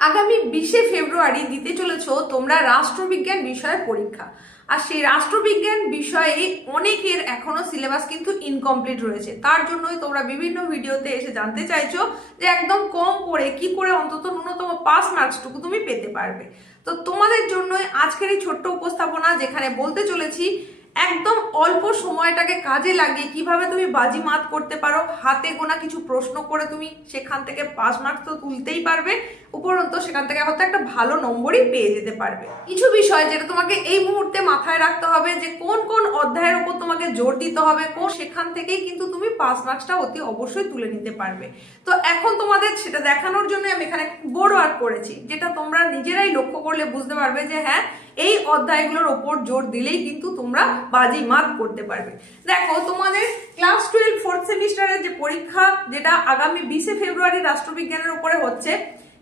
আগামী বিশে ফেব্রুয়ারি দিতে চলেছ তোমরা রাষ্ট্রবিজ্ঞান বিষয়ের পরীক্ষা। আর সেই রাষ্ট্রবিজ্ঞান বিষয়ে অনেকের এখনও সিলেবাস কিন্তু ইনকমপ্লিট রয়েছে। তার জন্যই তোমরা বিভিন্ন ভিডিওতে এসে জানতে চাইছো যে একদম কম পড়ে কি করে অন্তত ন্যূনতম পাস মার্কসটুকু তুমি পেতে পারবে। তো তোমাদের জন্যই আজকের এই ছোট্ট উপস্থাপনা যেখানে বলতে চলেছি একদম অল্প সময়টাকে কাজে লাগিয়ে কীভাবে তুমি বাজি মাত করতে পারো, হাতে গোনা কিছু প্রশ্ন করে তুমি সেখান থেকে পাস মার্কস তো তুলতেই পারবে, উপরন্ত সেখান থেকে হয়তো একটা ভালো নম্বরই পেয়ে যেতে পারবে। কিছু বিষয় যেটা তোমাকে এই মুহূর্তে মাথায় রাখতে হবে যে কোন কোন অধ্যায়ের উপর তোমাকে জোর দিতে হবে, কোন সেখান থেকেই কিন্তু তুমি পাস মার্কসটা অতি অবশ্যই তুলে নিতে পারবে। তো এখন তোমাদের সেটা দেখানোর জন্য আমি এখানে বোর্ড ওয়ার্ক করেছি, যেটা তোমরা নিজেরাই লক্ষ্য করলে বুঝতে পারবে যে হ্যাঁ এই অধ্যায়গুলোর ওপর জোর দিলেই কিন্তু তোমরা বাজি মাত করতে পারবে। দেখো, তোমাদের ক্লাস টুয়েলভ ফোর্থ সেমিস্টারের যে পরীক্ষা, যেটা আগামী বিশে ফেব্রুয়ারি রাষ্ট্রবিজ্ঞানের উপরে হচ্ছে,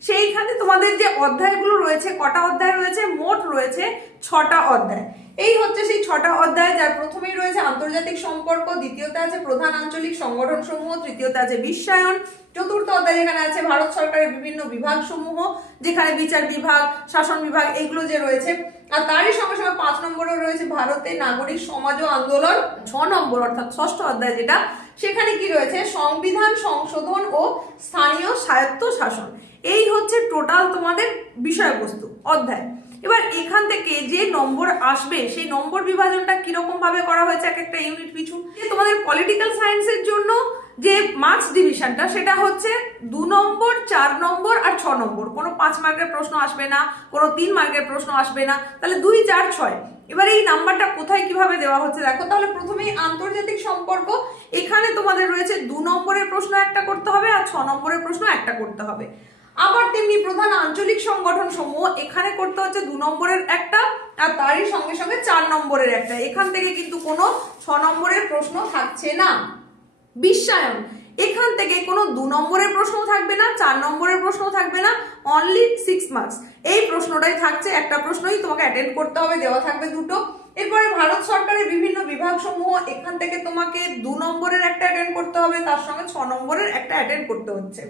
সেইখানে তোমাদের যে অধ্যায়গুলো রয়েছে, কটা অধ্যায় রয়েছে, মোট রয়েছে ছটা অধ্যায়। এই হচ্ছে সেই ছটা অধ্যায়, যার প্রথমেই রয়েছে আন্তর্জাতিক সম্পর্ক, দ্বিতীয়তে আছে প্রধান আঞ্চলিক সংগঠন সমূহ তৃতীয়তে আছে বিশ্বায়ন, চতুর্থ অধ্যায় যেখানে আছে ভারত সরকারের বিভিন্ন বিভাগ সমূহ যেখানে বিচার বিভাগ, শাসন বিভাগ, এইগুলো যে রয়েছে আর তারই সঙ্গে সঙ্গে পাঁচ নম্বরে রয়েছে ভারতের নাগরিক সমাজ ও আন্দোলন, ছ নম্বর অর্থাৎ ষষ্ঠ অধ্যায় যেটা, সেখানে কি রয়েছে? সংবিধান সংশোধন ও স্থানীয় স্বায়ত্ত শাসন এই হচ্ছে টোটাল তোমাদের বিষয়বস্তু, অধ্যায়। এবার এখান থেকে যে নম্বর আসবে, সেই নম্বর বিভাজনটা কীরকম ভাবে করা হয়েছে এক একটা ইউনিট পিছু? তোমাদের পলিটিক্যাল সায়েন্সের জন্য যে মার্কস ডিভিশনটা সেটা হচ্ছে দু নম্বর, চার নম্বর আর ছ নম্বর। কোনো পাঁচ মার্কের প্রশ্ন আসবে না, কোনো তিন মার্কের প্রশ্ন আসবে না, তাহলে দুই, চার, ছয়। এবার এই নাম্বারটা কোথায় কীভাবে দেওয়া হচ্ছে দেখো, তাহলে প্রথমেই আন্তর্জাতিক সম্পর্ক, এখানে তোমাদের রয়েছে দু নম্বরের প্রশ্ন একটা করতে হবে আর ছ নম্বরের প্রশ্ন একটা করতে হবে। আবার তেমনি প্রধান আঞ্চলিক সংগঠন সমূহ এখানে করতে হচ্ছে দু নম্বরের একটা আর তারই সঙ্গে সঙ্গে চার নম্বরের একটা। এখান থেকে কিন্তু কোনো ছ নম্বরের প্রশ্ন থাকছে না। বিশ্বায়ন। এখান থেকে কোনো দু নম্বরের প্রশ্ন থাকবে না, চার নম্বরের প্রশ্ন থাকবে না অনলি সিক্স মার্কস এই প্রশ্নটাই থাকছে, একটা প্রশ্নই তোমাকে অ্যাটেন্ড করতে হবে, দেওয়া থাকবে দুটো। এরপরে ভারত সরকারের বিভিন্ন বিভাগ সমূহ এখান থেকে তোমাকে দু নম্বরের একটা অ্যাটেন্ড করতে হবে, তার সঙ্গে ছ নম্বরের একটা অ্যাটেন্ড করতে হচ্ছে।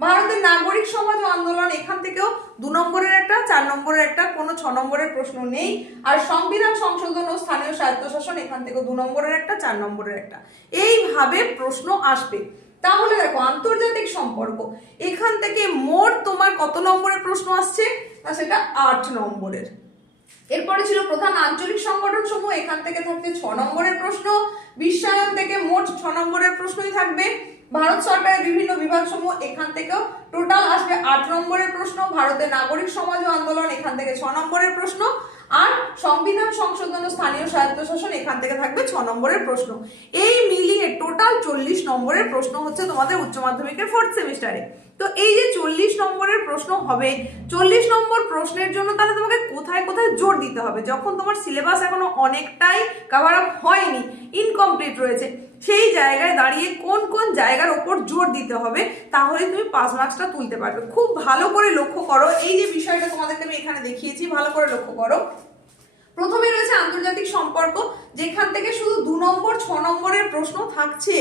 ভারতের নাগরিক সমাজ আন্দোলন এখান থেকেও দু নম্বরের একটা, চার নম্বরের একটা, কোনো ছ নম্বরের প্রশ্ন নেই। আর সংবিধান সংশোধন ও স্থানীয় স্বায়ত্তশাসন এখান থেকে দু নম্বরের একটা, চার নম্বরের একটা। এইভাবে প্রশ্ন আসবে। তাহলে দেখো, আন্তর্জাতিক সম্পর্ক। এখান থেকে মোট তোমার কত নম্বরের প্রশ্ন আসছে? না সেটা আট নম্বরের। এরপরে ছিল প্রধান আঞ্চলিক সংগঠন সমূহ এখান থেকে থাকছে ছ নম্বরের প্রশ্ন। বিশ্বায়ন থেকে মোট ছ নম্বরের প্রশ্নই থাকবে। ভারত সরকারের বিভিন্ন বিভাগ সমূহ এখান থেকেও টোটাল আসবে আট নম্বরের প্রশ্ন, ভারতের নাগরিক সমাজ ও আন্দোলন এখান থেকে ছ নম্বরের প্রশ্ন, আর সংবিধান সংশোধন ও স্থানীয় স্বায়ত্তশাসন এখান থেকে থাকবে ছ নম্বরের প্রশ্ন। এই মিলিয়ে টোটাল চল্লিশ নম্বরের প্রশ্ন হচ্ছে তোমাদের উচ্চ মাধ্যমিকের ফোর্থ সেমিস্টারে তো এই যে চল্লিশ নম্বরের প্রশ্ন হবে, চল্লিশ নম্বর প্রশ্নের জন্য তাহলে তোমাকে কোথায় কোথায় জোর দিতে হবে? যখন তোমার সিলেবাস এখনও অনেকটাই কাভার আপ হয়নি ইনকমপ্লিট রয়েছে, সেই জায়গায় দাঁড়িয়ে কোন কোন জায়গার ওপর জোর দিতে হবে তাহলে তুমি পাস মার্কসটা তুলতে পারবে। খুব ভালো করে লক্ষ্য করো, এই যে বিষয়টা তোমাদেরকে আমি এখানে দেখিয়েছি, ভালো করে লক্ষ্য করো। প্রথমে রয়েছে আন্তর্জাতিক সম্পর্ক, যেখান থেকে শুধু দু নম্বর, ছ নম্বরের প্রশ্ন থাকছে।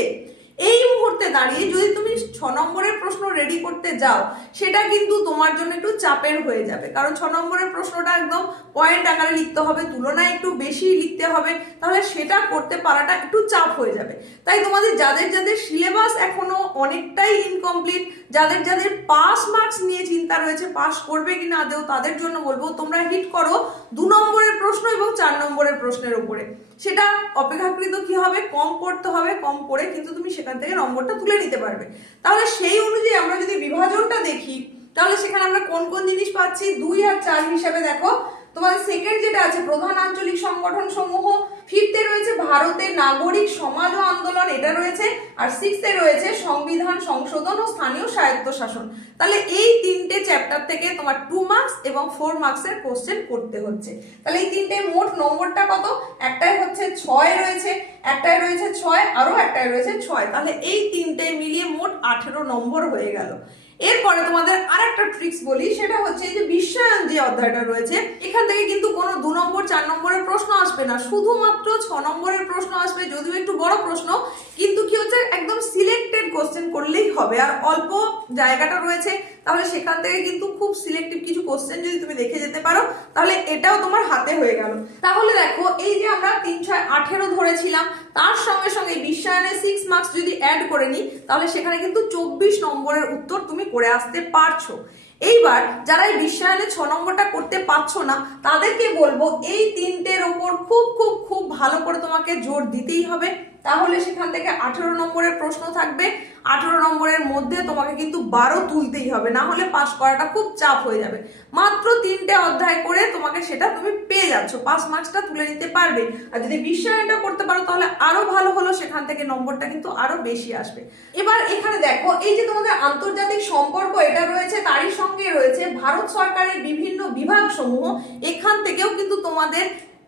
এই মুহূর্তে দাঁড়িয়ে যদি তুমি ছ নম্বরের প্রশ্ন রেডি করতে যাও, সেটা কিন্তু তোমার জন্য একটু চাপের হয়ে যাবে। কারণ ছ নম্বরের প্রশ্নটা একদম পয়েন্ট আকারে লিখতে হবে, তুলনায় একটু বেশি লিখতে হবে, তাহলে সেটা করতে পারাটা একটু চাপ হয়ে যাবে। তাই তোমাদের যাদের যাদের সিলেবাস এখনও অনেকটাই ইনকমপ্লিট যাদের যাদের পাস মার্কস নিয়ে চিন্তা রয়েছে পাস করবে কি না আদেও তাদের জন্য বলব, তোমরা হিট করো দু নম্বরের প্রশ্ন এবং চার নম্বরের প্রশ্নের উপরে। সেটা অপেক্ষাকৃত কি হবে? কম করতে হবে, কম করে কিন্তু তুমি সেখান থেকে নম্বরটা তুলে নিতে পারবে। তাহলে সেই অনুযায়ী আমরা যদি বিভাজনটা দেখি, তাহলে সেখানে আমরা কোন কোন জিনিস পাচ্ছি? দুই আর চার হিসাবে দেখো, তোমাদের সেকেন্ড যেটা আছে, প্রধান আঞ্চলিক সংগঠন সমূহ ফিফথে রয়েছে ভারতের নাগরিক সমাজ ও আন্দোলন, এটা রয়েছে, আর সিক্সথে রয়েছে সংবিধান সংশোধন ও স্থানীয় স্বায়ত্ত শাসন। তাহলে এই তিনটে চ্যাপ্টার থেকে তোমার টু মার্কস এবং ফোর মার্কসের কোশ্চেন করতে হচ্ছে। তাহলে এই তিনটে মোট নম্বরটা কত? একটাই হচ্ছে ছয় রয়েছে, একটাই রয়েছে ছয় আরও একটাই রয়েছে ছয়। তাহলে এই তিনটে মিলিয়ে মোট আঠেরো নম্বর হয়ে গেল। এরপরে তোমাদের ট্রিক্স বলি, সেটা হচ্ছে এই যে বিশ্বায়ন যে অধ্যায়টা রয়েছে, এখান থেকে কিন্তু কোনো দু নম্বর, চার নম্বরের প্রশ্ন আসবে না। শুধুমাত্র ছ নম্বরের প্রশ্ন আসবে, যদিও একটু বড় প্রশ্ন, কিন্তু কি হচ্ছে একদম সিলেক্টেড কোশ্চেন করলেই হবে। আর অল্প জায়গাটা রয়েছে, তাহলে সেখান থেকে কিন্তু খুব সিলেক্টিভ কিছু কোশ্চেন যদি তুমি দেখে যেতে পারো, তাহলে এটাও তোমার হাতে হয়ে গেল। তাহলে দেখো, এই যে আমরা তিন, ছয়, আঠেরো ধরেছিলাম, তার সঙ্গে সঙ্গে বিশ্বায়নে সিক্স মার্কস যদি অ্যাড করে নিই, তাহলে সেখানে কিন্তু চব্বিশ নম্বরের উত্তর তুমি করে আসতে পারছ। এইবার যারা এই বিশ্বায়নে ছ নম্বরটা করতে পারছ না, তাদেরকে বলব, এই তিনটের ওপর খুব খুব খুব ভালো করে তোমাকে জোর দিতেই হবে। তাহলে সেখান থেকে আঠেরো নম্বরের প্রশ্ন থাকবে। আঠেরো নম্বরের মধ্যে তোমাকে কিন্তু বারো তুলতেই হবে, না হলে পাস করাটা খুব চাপ হয়ে যাবে। মাত্র তিনটে অধ্যায় করে তোমাকে সেটা তুমি পেয়ে যাচ্ছ, পাস মার্কসটা তুলে নিতে পারবে। আর যদি বিশ্বায়নটা করতে পারো, তাহলে আরও ভালো হলো, সেখান থেকে নম্বরটা কিন্তু আরও বেশি আসবে। এবার এখানে দেখো, এই যে তোমাদের আন্তর্জাতিক সম্পর্ক এটা রয়েছে, তারই সঙ্গে রয়েছে ভারত সরকারের বিভিন্ন বিভাগ সমূহ এখান থেকেও কিন্তু তোমাদের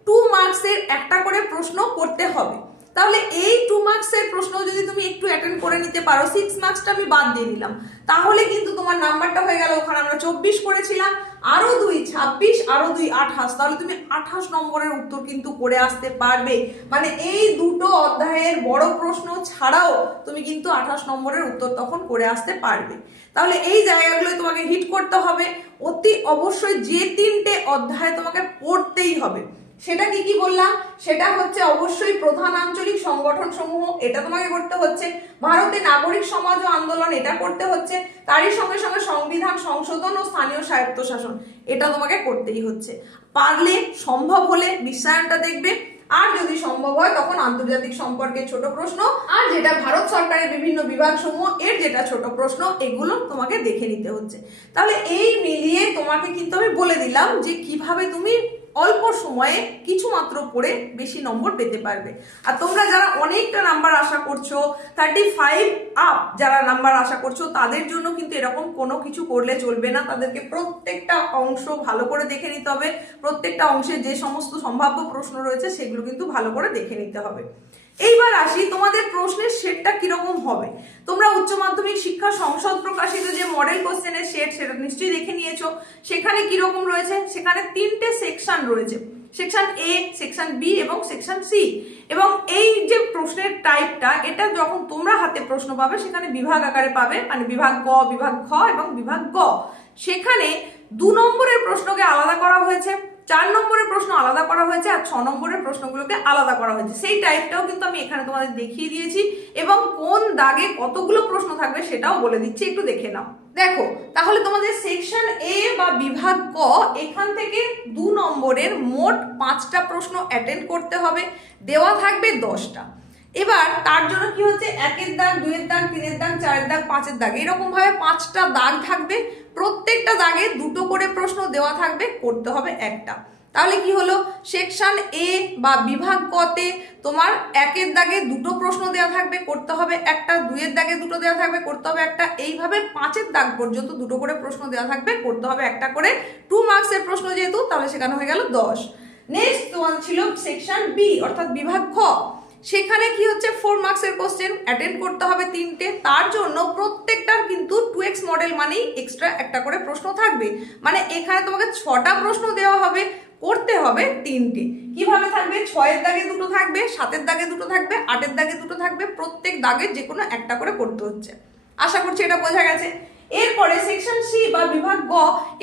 টু মার্কসের একটা করে প্রশ্ন করতে হবে। তাহলে এই টু মার্কসের প্রশ্ন যদি তুমি একটু অ্যাটেন্ড করে নিতে পারো সিক্স মার্কসটা আমি বাদ দিয়ে দিলাম। তাহলে কিন্তু তোমার নাম্বারটা হয়ে গেল, ওখানে আমরা চব্বিশ করেছিলাম আরও দুই, ছাব্বিশ আরও দুই, আঠাশ। তাহলে তুমি আঠাশ নম্বরের উত্তর কিন্তু করে আসতে পারবে। মানে এই দুটো অধ্যায়ের বড় প্রশ্ন ছাড়াও তুমি কিন্তু আঠাশ নম্বরের উত্তর তখন করে আসতে পারবে। তাহলে এই জায়গাগুলো তোমাকে হিট করতে হবে। অতি অবশ্যই যে তিনটে অধ্যায় তোমাকে পড়তেই হবে। সেটা কি কি বললাম, সেটা হচ্ছে অবশ্যই প্রধান আঞ্চলিক সংগঠন সমূহ এটা তোমাকে করতে হচ্ছে। ভারতের নাগরিক সমাজ ও আন্দোলন, এটা করতে হচ্ছে। তারই সঙ্গে সঙ্গে সংবিধান, সংশোধন ও স্থানীয় স্বায়ত্তশাসন এটা তোমাকে করতেই হচ্ছে। পারলে সম্ভব হলে বিশ্বায়নটা দেখবে। আর যদি সম্ভব হয়, তখন আন্তর্জাতিক সম্পর্কে ছোট প্রশ্ন। আর যেটা ভারত সরকারের বিভিন্ন বিভাগ সমূহ এর যেটা ছোট প্রশ্ন, এগুলো তোমাকে দেখে নিতে হচ্ছে। তাহলে এই মিলিয়ে তোমাকে কিন্তু আমি বলে দিলাম যে কীভাবে তুমি অল্প সময়ে কিছু মাত্র পড়ে বেশি নম্বর পেতে পারবে। আর তোমরা যারা অনেকটা নাম্বার আশা করছ থার্টি ফাইভ আপ যারা নাম্বার আশা করছ, তাদের জন্য কিন্তু এরকম কোনো কিছু করলে চলবে না। তাদেরকে প্রত্যেকটা অংশ ভালো করে দেখে নিতে হবে। প্রত্যেকটা অংশে যে সমস্ত সম্ভাব্য প্রশ্ন রয়েছে, সেগুলো কিন্তু ভালো করে দেখে নিতে হবে। এইবার আসি তোমাদের প্রশ্নের সেটটা কীরকম হবে? তোমরা উচ্চ মাধ্যমিক শিক্ষা সংসদ প্রকাশিত যে মডেল কোশ্চেনের সেট সেটা নিশ্চয়ই দেখে নিয়েছো। সেখানে কীরকম রয়েছে? সেখানে তিনটে সেকশন রয়েছে। সেকশন এ সেকশন বি এবং সেকশন সি এবং এই যে প্রশ্নের টাইপটা এটা যখন তোমরা হাতে প্রশ্ন পাবে, সেখানে বিভাগ আকারে পাবে মানে বিভাগ ক বিভাগ খ এবং বিভাগ গ। সেখানে দু নম্বরের প্রশ্নকে আলাদা করা হয়েছে। চার নম্বরের প্রশ্ন আলাদা করা হয়েছে আর ছ নম্বরের প্রশ্নগুলোকে আলাদা করা হয়েছে। সেই টাইপটাও কিন্তু আমি এখানে তোমাদের দেখিয়ে দিয়েছি এবং কোন দাগে কতগুলো প্রশ্ন থাকবে সেটাও বলে দিচ্ছি, একটু দেখে নাও। দেখো, তাহলে তোমাদের সেকশন এ বা বিভাগ ক, এখান থেকে দু নম্বরের মোট পাঁচটা প্রশ্ন অ্যাটেন্ড করতে হবে, দেওয়া থাকবে দশটা। এবার তার জন্য কি হচ্ছে, একের দাগ দুয়ের দাগ, তিনের দাগ, চারের দাগ, পাঁচের দাগ এরকম ভাবে পাঁচটা দাগ থাকবে। প্রত্যেকটা দাগে দুটো করে প্রশ্ন দেওয়া থাকবে, করতে হবে একটা। তাহলে কি হলো? সেকশন এ বা বিভাগ কতে তোমার একের দাগে দুটো প্রশ্ন দেওয়া থাকবে, করতে হবে একটা। দুইয়ের দাগে দুটো দেওয়া থাকবে, করতে হবে একটা। এইভাবে পাঁচের দাগ পর্যন্ত দুটো করে প্রশ্ন দেওয়া থাকবে, করতে হবে একটা করে। টু মার্কসের প্রশ্ন যেহেতু, তাহলে সেখানে হয়ে গেল দশ। নেক্সট তোমার ছিল সেকশন বি অর্থাৎ বিভাগ খ সেখানে কি হচ্ছে? ফোর মার্কসের কোশ্চেন অ্যাটেন্ড করতে হবে তিনটে। তার জন্য প্রত্যেকটার কিন্তু টু এক্স মডেল মানেই এক্সট্রা একটা করে প্রশ্ন থাকবে। মানে এখানে তোমাকে ছটা প্রশ্ন দেওয়া হবে, করতে হবে তিনটে। কীভাবে থাকবে? ছয়ের দাগে দুটো থাকবে, সাতের দাগে দুটো থাকবে, আটের দাগে দুটো থাকবে, প্রত্যেক দাগে যে কোনো একটা করে করতে হচ্ছে। আশা করছি এটা বোঝা গেছে। এরপরে সেকশন সি বা বিভাগ গ,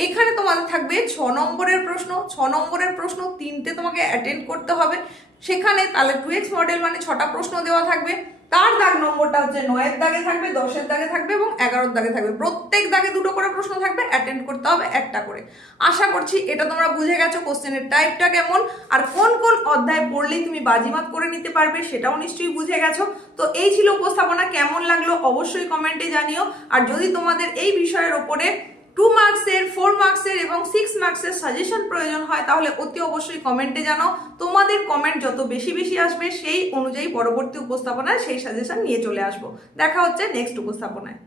এখানে তোমাদের থাকবে ছ নম্বরের প্রশ্ন। ছ নম্বরের প্রশ্ন তিনটে তোমাকে অ্যাটেন্ড করতে হবে। সেখানে তাহলে টু এক্স মডেল মানে ছটা প্রশ্ন দেওয়া থাকবে। তার দাগ নম্বরটা হচ্ছে নয়ের দাগে থাকবে, দশের দাগে থাকবে এবং এগারোর দাগে থাকবে। প্রত্যেক দাগে দুটো করে প্রশ্ন থাকবে অ্যাটেন্ড করতে হবে একটা করে। আশা করছি এটা তোমরা বুঝে গেছো কোশ্চেনের টাইপটা কেমন, আর কোন কোন অধ্যায় পড়লেই তুমি বাজিমাত করে নিতে পারবে সেটাও নিশ্চয়ই বুঝে গেছো। তো এই ছিল উপস্থাপনা, কেমন লাগল অবশ্যই কমেন্টে জানিও। আর যদি তোমাদের এই বিষয়ের ওপরে টু মার্কসের ফোর মার্কসের এবং সিক্স মার্কসের সাজেশন প্রয়োজন হয়, তাহলে অতি অবশ্যই কমেন্টে জানো তোমাদের কমেন্ট যত বেশি বেশি আসবে, সেই অনুযায়ী পরবর্তী উপস্থাপনায় সেই সাজেশন নিয়ে চলে আসব। দেখা হচ্ছে নেক্সট উপস্থাপনায়।